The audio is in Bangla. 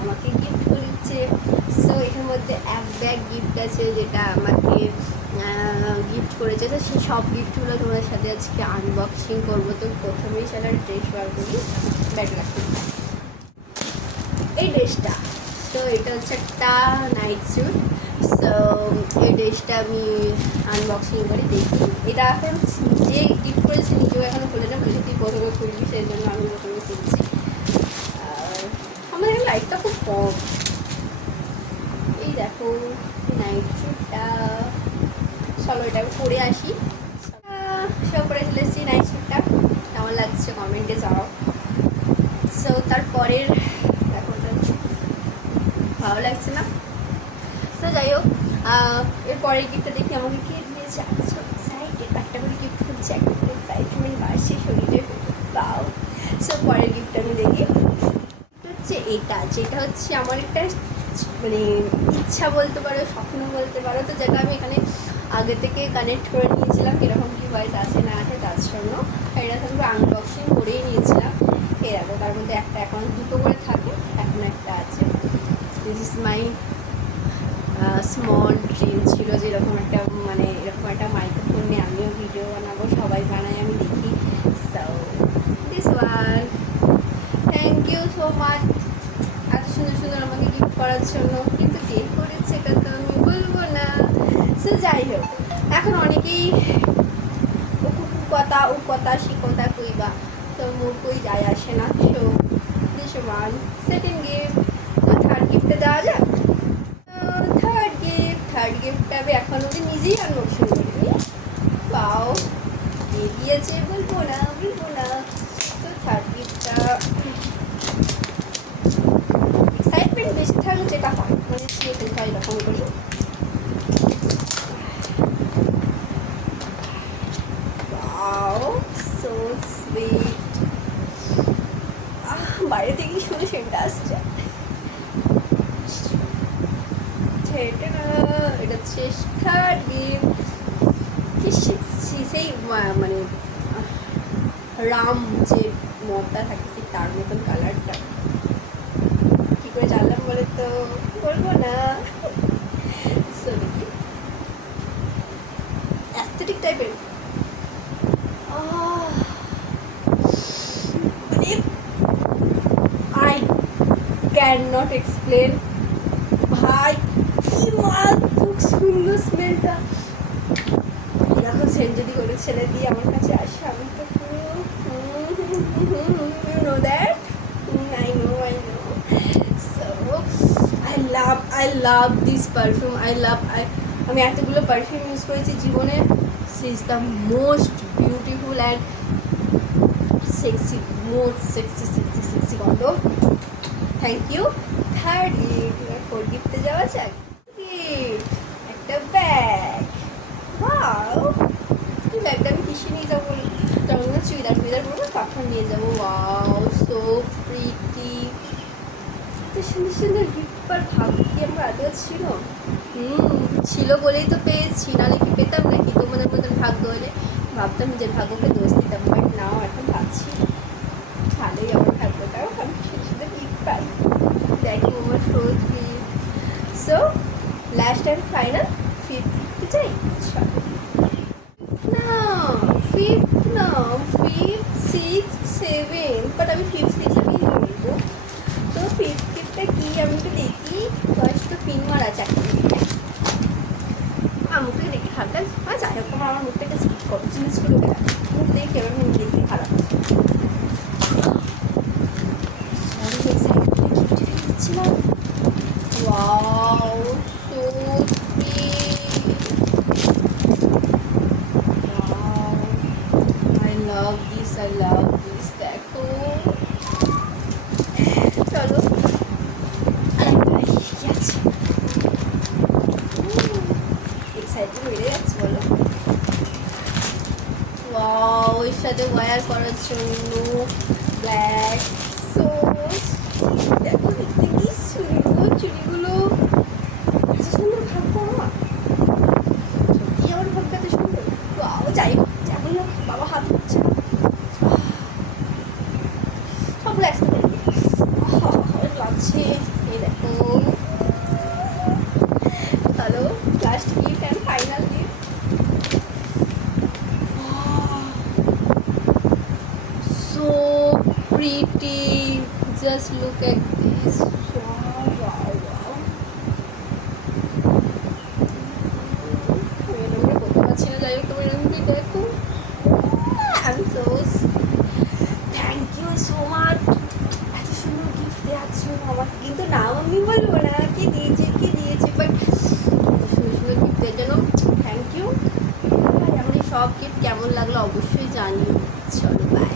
আমাকে গিফট করেছে। সো এটার মধ্যে এক ব্যাগ গিফট আছে যেটা আমাকে গিফট করেছে। তো সেই সব গিফটগুলো তোমাদের সাথে আজকে আনবক্সিং করবো। তো প্রথমেই সেটা ড্রেস বার করি, ব্যাগ রাখি এই ড্রেসটা। তো এটা হচ্ছে একটা নাইট স্যুট। সো এই ড্রেসটা আমি আনবক্সিং করি, দেখি। এটা এখন যে গিফট করেছে নিজেও এখনও খুলে না, বলেছে তুই প্রথমে খুলবি, সেই জন্য আমি প্রথমে খুলছি। আর আমার এখানে লাইটটা খুব কম। এই দেখো নাইট স্যুটটা, চলো এটা আমি পরে আসি। সব পরে চলে এসেছি নাইট স্যুটটা, কেমন লাগছে কমেন্টে জানাও। সো তারপরের দেখো ভালো লাগছে না। তো যাই হোক, এরপরের গিফটটা দেখি আমাকে কে দিয়েছে। এক্সাইটেড, একটা করে গিফট খুঁজছে, একটা করে এক্সাইটমেন্ট বাড়ছে শরীরে, পাও। সো পরের গিফট আমি দেখি হচ্ছে এটা, যেটা হচ্ছে আমার একটা মানে ইচ্ছা বলতে পারো, স্বপ্ন বলতে পারো। তো যেটা আমি এখানে আগে থেকে কানেক্ট করে নিয়েছিলাম কীরকম কী ভয়েস আছে না আছে তার জন্য। এটা আমি আনবক্সিং করেই নিয়েছিলাম। এরকম তার মধ্যে একটা এখন দুটো করে থাকে, এখন একটা আছে। This is my small dream ছিল যে এরকম একটা মানে এরকম একটা মাইক্রোফোন নিয়ে আমিও ভিডিও বানাবো, সবাই বানাই আমি দেখি। So this one, thank you so much এত সুন্দর সুন্দর আমাকে গিফট করার জন্য। কিন্তু কে করেছে এটা তো আমি বলবো না। সো যাই হোক, এখন অনেকেই ও কথা সে কথা কইবা, তো মোর কই যায় আসে না। So this one, second gift. তো থার্ড গিফটে দেওয়া যাক। থার্ড গিফটটা আমি এখন অব্দি নিজেই আনবক্সিং করিনি। পাও কে দিয়েছে বলবো না। তো থার্ড গিফটটা এক্সাইটমেন্ট বেশি থাকলে যেটা হয় মানে সেটা হয় এরকম করি। পাও সো সুইট। বাইরে থেকে শুনে সেটা আসছে। এটা হচ্ছে থার্ড গিফট। সেই মানে রাম যে মদটা থাকে সেই তার মতন কালারটা। কী করে জানলাম বলে তো বলবো না। অ্যাস্থেটিক টাইপের, মানে আই ক্যান নট এক্সপ্লেন। ভাই কি মারাত্মক সুন্দর স্মেলটা। এরকম সেন্ট যদি করে ছেলে দিয়ে আমার কাছে আসে আমি তো পুরো know that I know so I love this perfume. আমি এতগুলো পারফিউম ইউজ করেছি জীবনে। She is the most beautiful and sexy, most sexy গন্ধ। Thank you. Third gift, fourth গিফটে যাওয়া যাক। একটা ব্যাগ। ওয়াও, ব্যাগটা আমি কিসে নিয়ে যাবো? তখন চুড়িদার পরবো তখন নিয়ে যাবো। Wow so pretty. এত সুন্দর সুন্দর গিফট পার ভাগ্য কি আমার আদৌ ছিল? ছিল বলেই তো পেয়েছি, নাহলে কি পেতাম নাকি? তোমাদের মতন ভাগ্য হলে ভাবতাম নিজের ভাগ্যকে দোষ দিতাম, বাট নাও এখন ভাবছি ভালোই আমার ভাগ্যটাও, আমি সুন্দর সুন্দর গিফট পাই। দেখো আমার fourth gift. So last and final fifth গিফটে যাই। না ফিফথ সিক্স সেভেন, বাট আমি ফিফথ হিসেবেই বলবো। তো ফিফথ গিফটটা কি আমি একটু দেখি। ফার্স্ট তো পিন মারা চাকরি আমার মুখে দেখে খারাপ লাগে। যাই হোক, আমার মুখটাকে স্কিপ করো, জিনিসগুলো মুখ দেখে এবার মুখ দেখতে খারাপ। দিচ্ছিলাম। Wow so I love this দেখো। চলো এক্সাইটেড হয়ে যাচ্ছে বলো। ওয়াও, এর সাথে ওয়্যার করার জন্য ব্ল্যাক। সো দেখো দেখতে কি চুড়িগুলো এত সুন্দর ভাগ্য আমার, সত্যি আমার ভাগ্য এত সুন্দর। ওয়াও, যাই হোক যেমন হোক বাবা হাত হচ্ছে সবগুলো একসাথে লাগছে। এই জাস্ট লুক এট দিস, বলতে পারছি না, যাই হোক তুমি এরকমটি দেখো। I am so thank you so much, এত সুন্দর গিফট দেওয়ার জন্য। আমাকে কিন্তু নাম আমি বলবো না কি দিয়েছে বাট সুন্দর সুন্দর গিফট দেওয়ার জন্য থ্যাংক ইউ। আমার এই সব গিফট কেমন লাগলো অবশ্যই জানিও। চলো বাই।